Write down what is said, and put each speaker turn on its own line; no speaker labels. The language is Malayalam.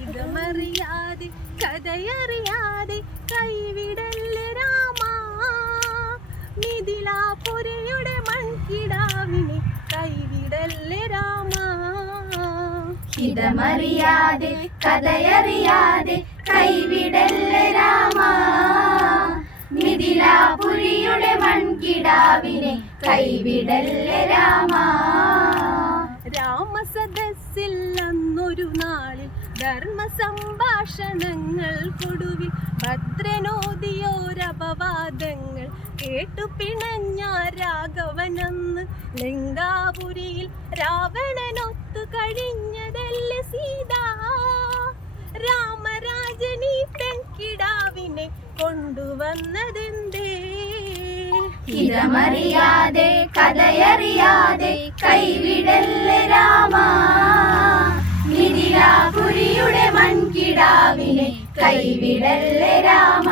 ഇതമറിയാതെ കഥയറിയാതെ കൈവിടല്ലേ രാമാ? മിഥിലാപുരയുടെ മൺകിടാവിനെ കൈവിടല്ലേ രാമാ?
ഇതമറിയാതെ കഥയറിയാതെ കൈവിടല്ലേ രാമാ? മിഥിലാപുരിയുടെ മൺകിടാവിനെ കൈവിടല്ലേ രാമാ?
രാമസദസ്സിൽ അന്നൊരു നാളിൽ ധർമ്മ സംഭാഷണങ്ങൾ കൊടുവിൽ ഭദ്രനോദിയോരപവാദങ്ങൾ കേട്ടു പിണഞ്ഞ രാഘവനെന്ന് ലങ്കാപുരിയിൽ രാവണനൊത്തു കഴിഞ്ഞതല്ലേ സീത. രാമരാജനീ പെൺകിടാവിനെ കൊണ്ടുവന്നതെന്തേ?
ഇതമറിയാതെ കഥയറിയാതെ കൈവിടല്ലേ രാമ? മിഥിലാപുരിയുടെ മൺകിടാവിനെ കൈവിടല്ലേ രാമ?